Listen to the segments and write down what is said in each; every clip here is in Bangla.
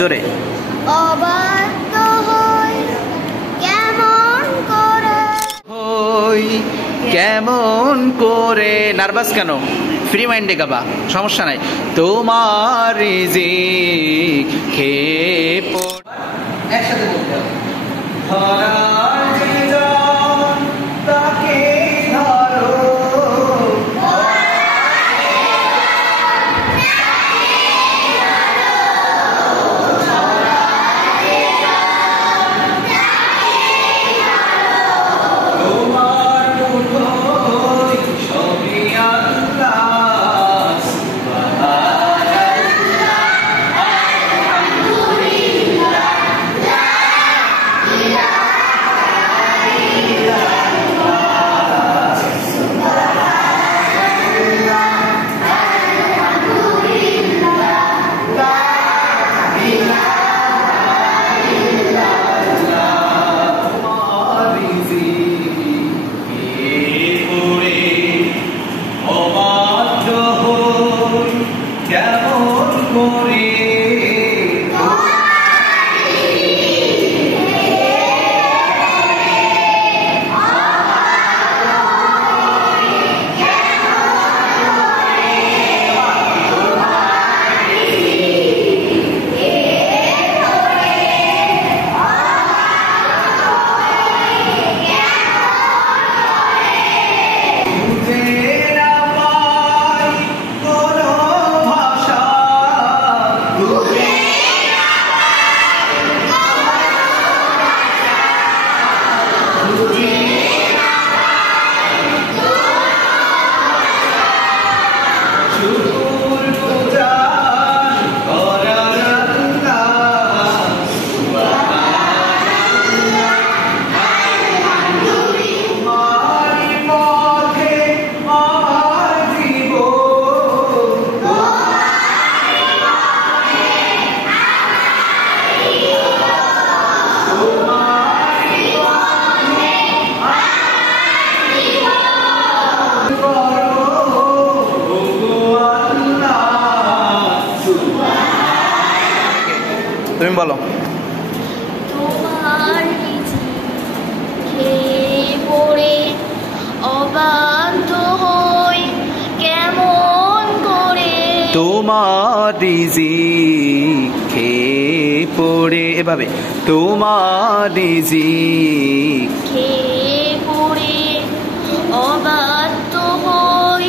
জোরে। অবাধ্য হই কেমন করে, হই কেমন করে, নার্ভাস কেন? ফ্রি মাইন্ডে গাবা, সমস্যা নাই। তোমার রিজিক খেয়ে পড়ে, একসাথে বলতে হবে। ধরার জীবন তাকে ধরো, তোমার মুঠোয় সবই আল্লাহ, সুবহানাল্লাহ, আলহামদুলিল্লাহ, লা ইলাহা ইল্লাল্লাহ, সুবহানাল্লাহ, আলহামদুলিল্লাহ, লা ইলাহা ইল্লাল্লাহ। তোমার রিজিক খেয়ে পড়ে অবাধ্য হই কেমন করে, খুঁজে না পাই কোনো ভাষা, খুঁজে শুকুর গুজার করার আল্লাহ, সুবহানাল্লাহ, তোমারই পথে আমার জীবন, তুমি বলো। তোমার রিজিক খেয়ে পড়ে অবাধ্য হই কেমন করে, তোমার রিজিক খেয়ে পড়ে, এভাবে তোমার রিজিক, খেয়ে পড়ে অবাধ্য হই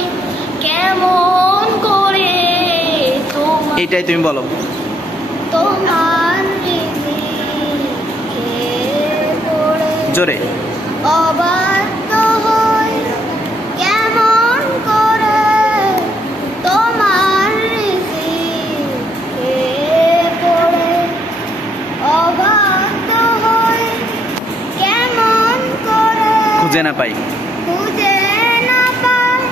কেমন করে, এটাই তুমি বলো। তোমার রিজিক খেয়ে পড়ে জোরে। অবাধ্য হই কেমন করে, তোমার রিজিক খেয়ে পড়ে অবাধ্য হই কেমন করে, খুঁজে না পাই খুঁজে না পাই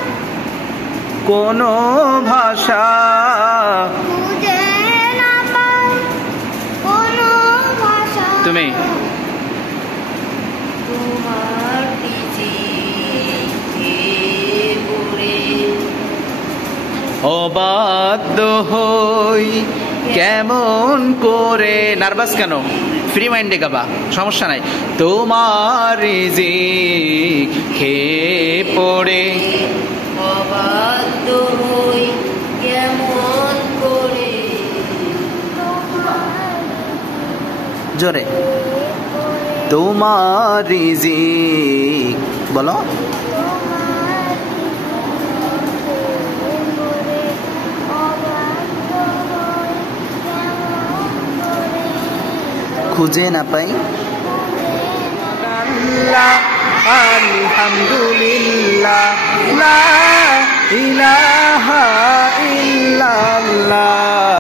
কোনো ভাষা, খুঁজে না পাই কোনো ভাষা, তুমি তোমার রিজিক খেয়ে পড়ে অবাধ্য হই কেমন করে, নার্ভাস কেন? ফ্রি মাইন্ডে গাবা, সমস্যা নাই। তোমার রিজিক খেয়ে পড়ে, অবাধ্য হই কেমন করে, জোরে। তোমার রিজিক বলো। খুঁজে না পাই, আলহামদুলিল্লাহ, লা ইলাহা ইল্লাল্লাহ।